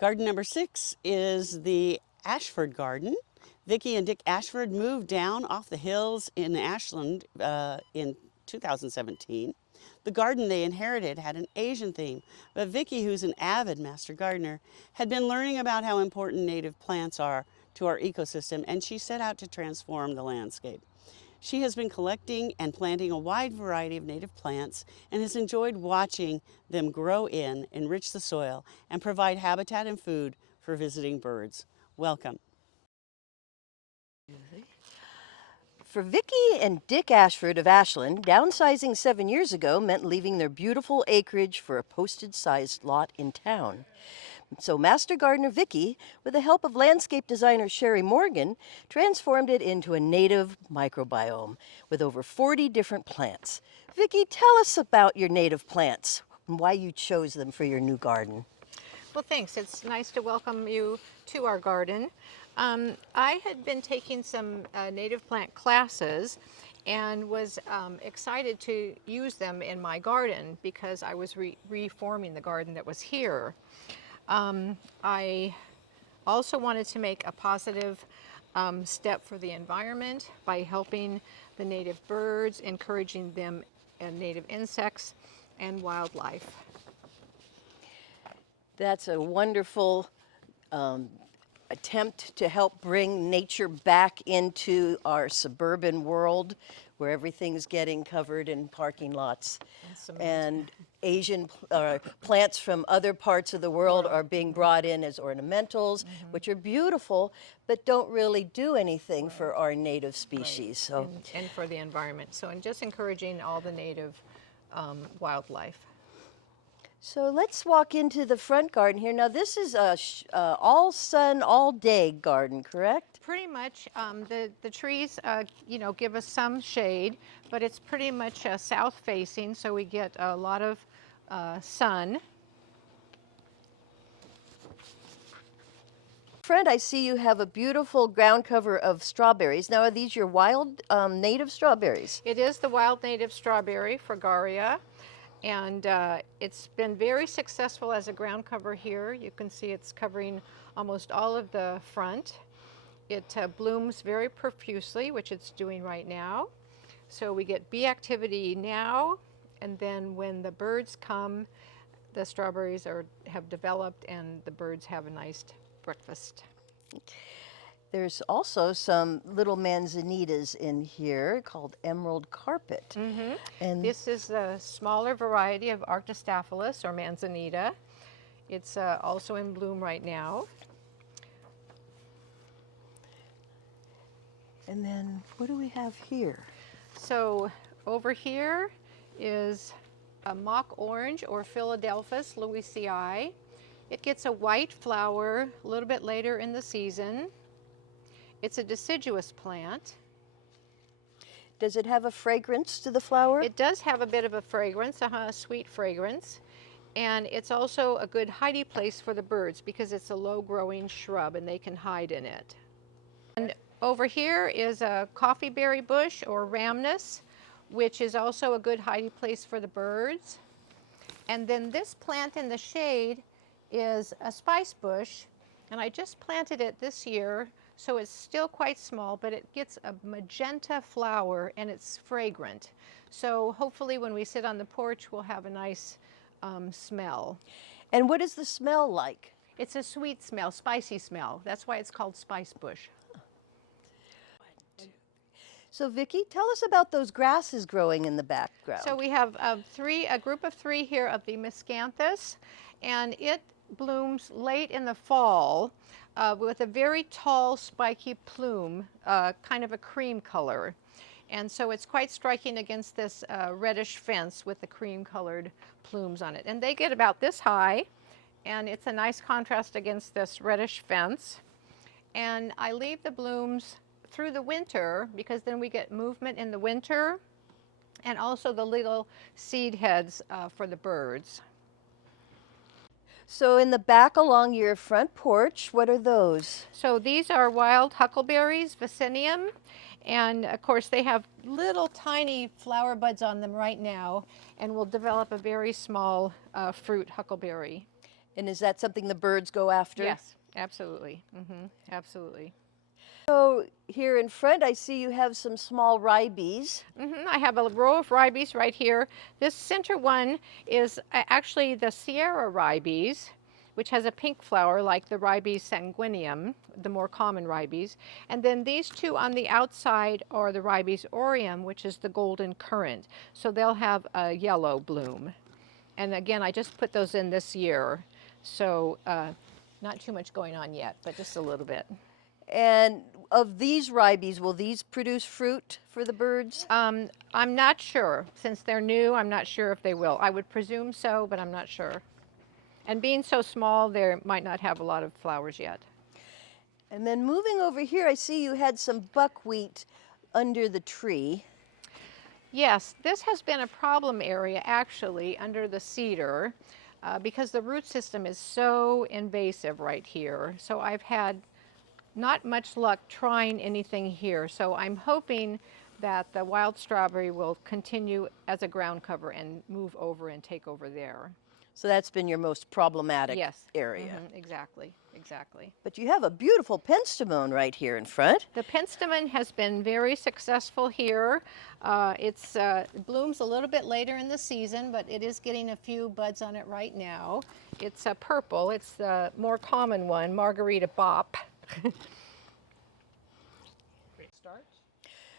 Garden number 6 is the Ashford garden. Viki and Dick Ashford moved down off the hills in Ashland in 2017. The garden they inherited had an Asian theme, but Viki, who's an avid master gardener, had been learning about how important native plants are to our ecosystem, and she set out to transform the landscape. She has been collecting and planting a wide variety of native plants and has enjoyed watching them grow in, enrich the soil, and provide habitat and food for visiting birds. Welcome. For Viki and Dick Ashford of Ashland, downsizing 7 years ago meant leaving their beautiful acreage for a postage-sized lot in town. So Master Gardener Viki, with the help of landscape designer Sherry Morgan, transformed it into a native microbiome with over 40 different plants. Viki, tell us about your native plants and why you chose them for your new garden. Well, thanks. It's nice to welcome you to our garden. I had been taking some native plant classes and was excited to use them in my garden because I was reforming the garden that was here. I also wanted to make a positive step for the environment by helping the native birds, encouraging them and native insects and wildlife. That's a wonderful attempt to help bring nature back into our suburban world where everything's getting covered in parking lots. And Asian plants from other parts of the world are being brought in as ornamentals, which are beautiful, but don't really do anything for our native species. So And for the environment. So, and just encouraging all the native wildlife. So let's walk into the front garden here. Now this is a all sun, all day garden, correct? Pretty much, the trees, give us some shade, but it's pretty much south facing, so we get a lot of sun. Friend, I see you have a beautiful ground cover of strawberries. Now are these your wild native strawberries? It is the wild native strawberry, Fragaria. And it's been very successful as a ground cover here. You can see it's covering almost all of the front. It blooms very profusely, which it's doing right now. So we get bee activity now, and then when the birds come, the strawberries have developed and the birds have a nice breakfast. There's also some little manzanitas in here called emerald carpet. And this is a smaller variety of Arctostaphylos or manzanita. It's also in bloom right now. And then what do we have here? So over here is a mock orange or Philadelphus louisii. It gets a white flower a little bit later in the season. It's a deciduous plant. Does it have a fragrance to the flower? It does have a bit of a fragrance, a sweet fragrance. And it's also a good hiding place for the birds because it's a low-growing shrub and they can hide in it. And over here is a coffeeberry bush or rhamnus, which is also a good hiding place for the birds. And then this plant in the shade is a spice bush, and I just planted it this year. So it's still quite small, but it gets a magenta flower and it's fragrant. So hopefully when we sit on the porch, we'll have a nice smell. And what is the smell like? It's a sweet smell, spicy smell. That's why it's called spice bush. So Viki, tell us about those grasses growing in the background. So we have a group of 3 here of the miscanthus, and it blooms late in the fall with a very tall spiky plume, kind of a cream color. And so it's quite striking against this reddish fence with the cream colored plumes on it. And they get about this high, and it's a nice contrast against this reddish fence. And I leave the blooms through the winter because then we get movement in the winter and also the little seed heads for the birds. So in the back along your front porch, what are those? So these are wild huckleberries, Vaccinium, and of course they have little tiny flower buds on them right now and will develop a very small fruit huckleberry. And is that something the birds go after? Yes, absolutely. Absolutely. So here in front, I see you have some small ribes. I have a row of ribes right here. This center one is actually the Sierra ribes, which has a pink flower like the ribes sanguineum, the more common ribes. And then these two on the outside are the ribes aureum, which is the golden currant. So they'll have a yellow bloom. And again, I just put those in this year. So not too much going on yet, but just a little bit. And of these ribes, will these produce fruit for the birds? I'm not sure. Since they're new, I'm not sure if they will. I would presume so, but I'm not sure. And being so small, they might not have a lot of flowers yet. And then moving over here, I see you had some buckwheat under the tree. Yes, this has been a problem area actually under the cedar because the root system is so invasive right here. So I've had not much luck trying anything here. So I'm hoping that the wild strawberry will continue as a ground cover and move over and take over there. So that's been your most problematic Yes. area. Exactly, exactly. But you have a beautiful penstemon right here in front. The penstemon has been very successful here. It blooms a little bit later in the season, but it is getting a few buds on it right now. It's purple. It's the more common one, Margarita Bop.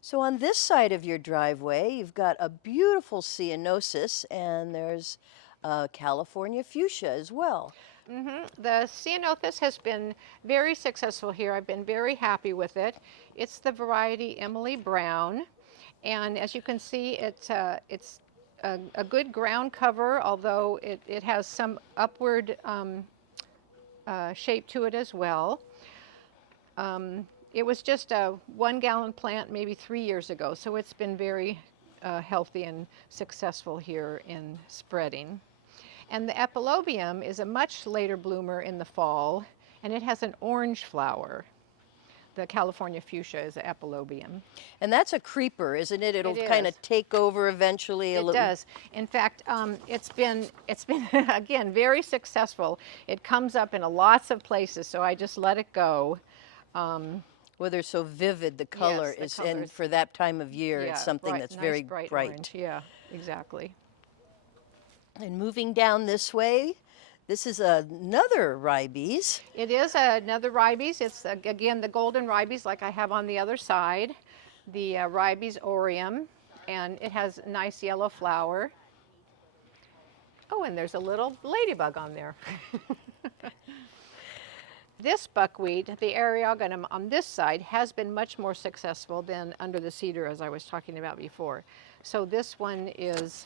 So on this side of your driveway, you've got a beautiful ceanothus, and there's California fuchsia as well. The ceanothus has been very successful here. I've been very happy with it. It's the variety Emily Brown, and as you can see, it's a good ground cover, although it has some upward shape to it as well. It was just a 1-gallon plant maybe 3 years ago, so it's been very healthy and successful here in spreading. And the epilobium is a much later bloomer in the fall, and it has an orange flower. The California fuchsia is an epilobium. And that's a creeper, isn't it? It'll It kind is. of take over eventually a It little. does. In fact, it's been again very successful. It comes up in lots of places, so I just let it go. Well, they're so vivid, the color the is, and colors. for that time of year, Yeah, it's something bright, that's nice, very bright. bright. Orange. Yeah, exactly. And moving down this way, this is another ribes. It is another ribes. It's again the golden ribes like I have on the other side, the ribes aureum, and it has a nice yellow flower. Oh, and there's a little ladybug on there. This buckwheat, the Areogonum on this side, has been much more successful than under the cedar, as I was talking about before. So this one is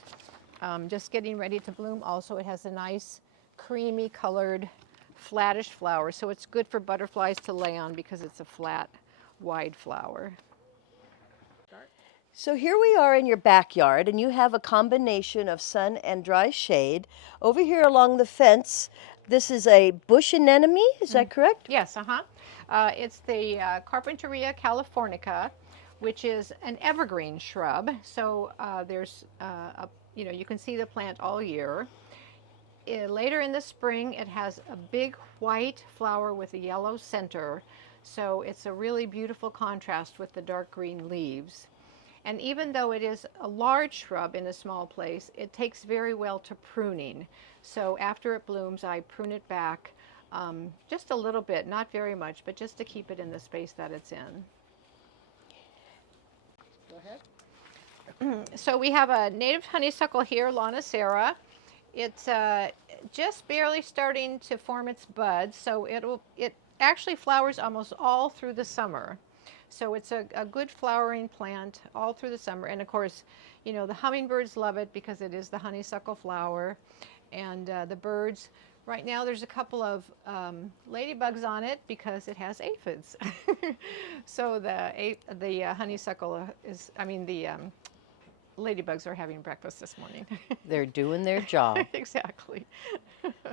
just getting ready to bloom. Also, it has a nice creamy colored flattish flower, so it's good for butterflies to lay on because it's a flat, wide flower. So here we are in your backyard, and you have a combination of sun and dry shade. Over here along the fence, this is a bush anemone, is that correct? Yes, it's the Carpentaria californica, which is an evergreen shrub. So there's, you can see the plant all year. Later in the spring, it has a big white flower with a yellow center. So it's a really beautiful contrast with the dark green leaves. And even though it is a large shrub in a small place, it takes very well to pruning. So after it blooms, I prune it back just a little bit, not very much, but just to keep it in the space that it's in. Go ahead. So we have a native honeysuckle here, Lonicera. It's just barely starting to form its buds, so it actually flowers almost all through the summer. So it's a good flowering plant all through the summer. And of course, the hummingbirds love it because it is the honeysuckle flower. And the birds, right now there's a couple of ladybugs on it because it has aphids. So the honeysuckle the ladybugs are having breakfast this morning. They're doing their job. Exactly.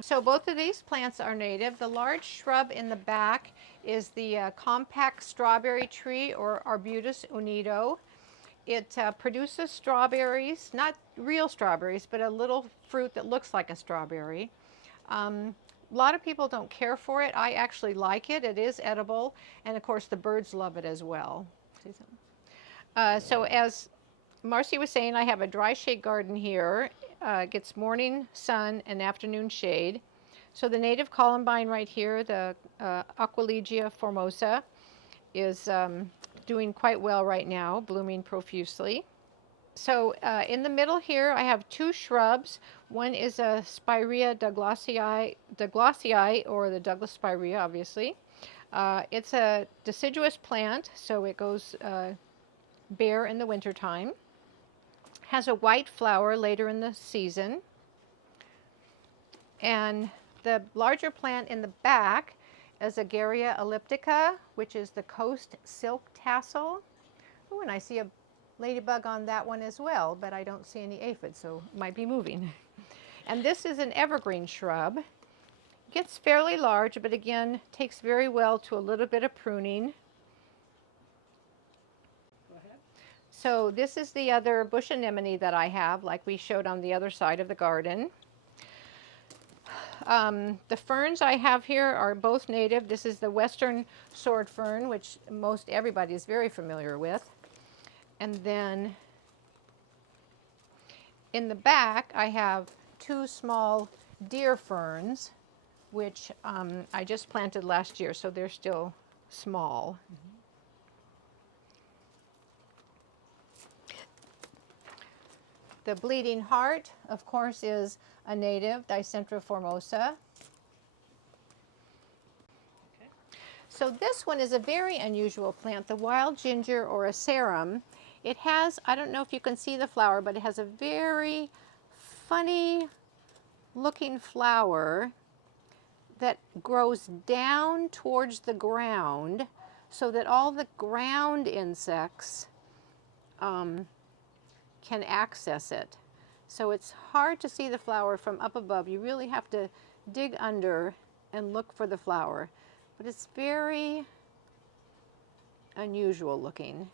So both of these plants are native. The large shrub in the back is the compact strawberry tree, or Arbutus unido. It produces strawberries, not real strawberries, but a little fruit that looks like a strawberry. A lot of people don't care for it. I actually like it. It is edible, and of course the birds love it as well. See something? So as Marcy was saying, I have a dry shade garden here. It gets morning sun and afternoon shade. So the native columbine right here, the Aquilegia formosa, is doing quite well right now, blooming profusely. So in the middle here, I have two shrubs. One is a Spirea douglasii, or the Douglas spirea, obviously. It's a deciduous plant, so it goes bare in the wintertime. Has a white flower later in the season. And the larger plant in the back is Agarria elliptica, which is the coast silk tassel. Oh, and I see a ladybug on that one as well, but I don't see any aphids, so it might be moving. And this is an evergreen shrub. Gets fairly large, but again, takes very well to a little bit of pruning. So this is the other bush anemone that I have, like we showed on the other side of the garden. The ferns I have here are both native. This is the western sword fern, which most everybody is very familiar with. And then in the back, I have two small deer ferns, which I just planted last year, so they're still small. The bleeding heart, of course, is a native, Dicentra formosa. So this one is a very unusual plant, the wild ginger or asarum. It has, I don't know if you can see the flower, but it has a very funny looking flower that grows down towards the ground so that all the ground insects can access it. So it's hard to see the flower from up above. You really have to dig under and look for the flower. But it's very unusual looking.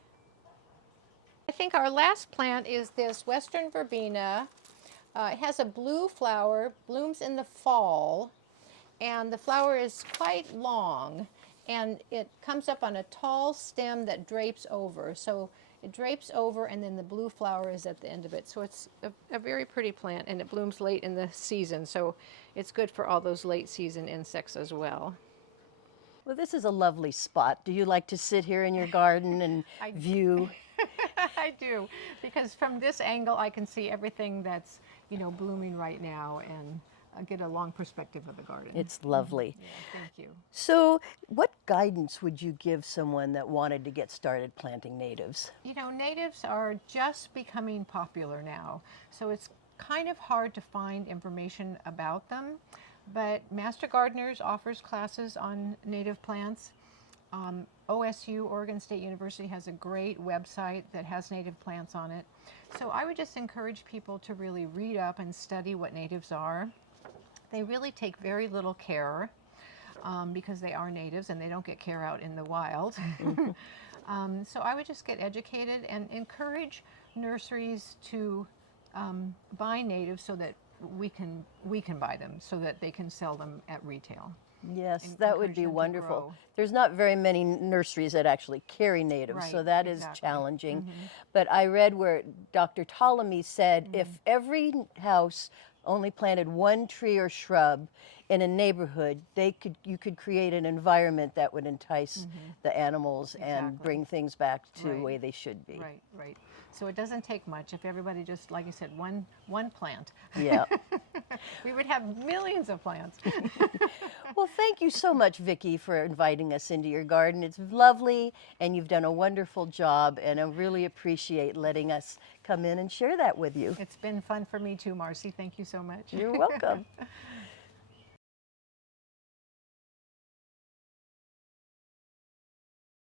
I think our last plant is this western verbena. It has a blue flower, blooms in the fall, and the flower is quite long, and it comes up on a tall stem that drapes over. So it drapes over, and then the blue flower is at the end of it. So it's a very pretty plant, and it blooms late in the season, so it's good for all those late season insects as well. Well, this is a lovely spot. Do you like to sit here in your garden and view? I do, because from this angle I can see everything that's, you know, blooming right now, and get a long perspective of the garden. It's lovely. Yeah, thank you. So what guidance would you give someone that wanted to get started planting natives? You know, natives are just becoming popular now, so it's kind of hard to find information about them, but Master Gardeners offers classes on native plants. OSU, Oregon State University, has a great website that has native plants on it. So I would just encourage people to really read up and study what natives are. They really take very little care because they are natives and they don't get care out in the wild. So I would just get educated and encourage nurseries to buy natives so that we can buy them, so that they can sell them at retail. Yes, that would be wonderful. There's not very many nurseries that actually carry natives, Right, so that is exactly. challenging. But I read where Dr. Ptolemy said if every house only planted one tree or shrub in a neighborhood, you could create an environment that would entice the animals and Exactly. bring things back to the Right. way they should be. Right, right. So it doesn't take much if everybody just, like I said, one plant. Yeah. We would have millions of plants. Well, thank you so much, Viki, for inviting us into your garden. It's lovely, and you've done a wonderful job, and I really appreciate letting us come in and share that with you. It's been fun for me too, Marcy. Thank you so much. You're welcome.